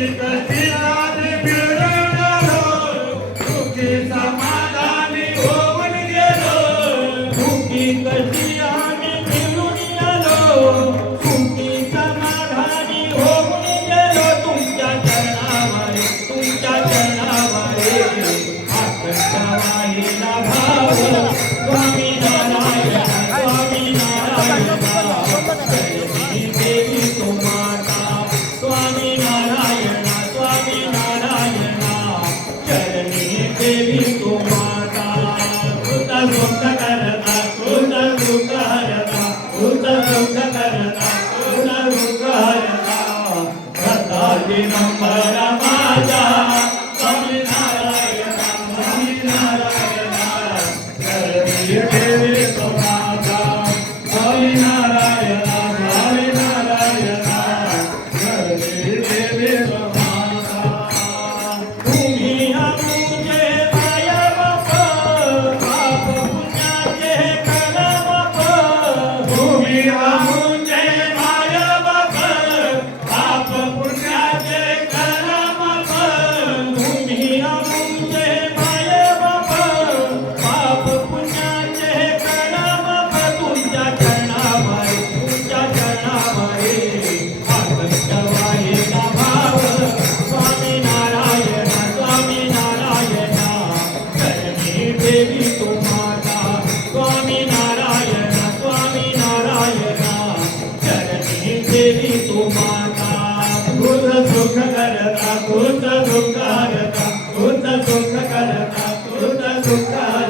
கட்டி Yeah. Thank. మాతా భూత సుఖకరత భూత దుఃఖహరత భూత సుఖకరత భూత దుఃఖహరత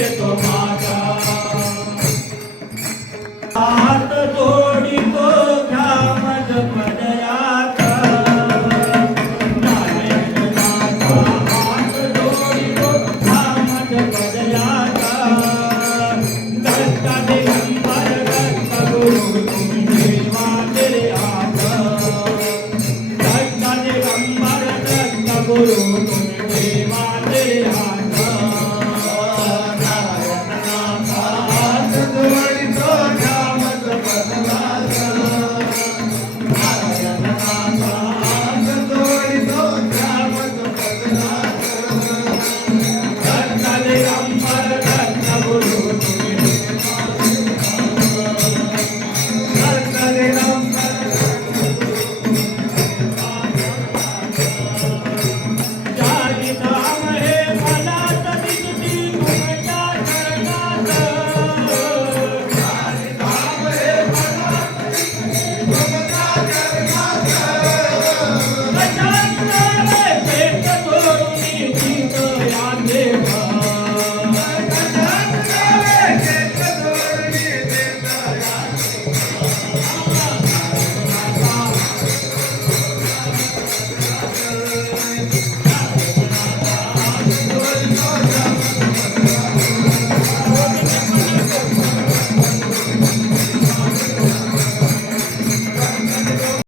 todo.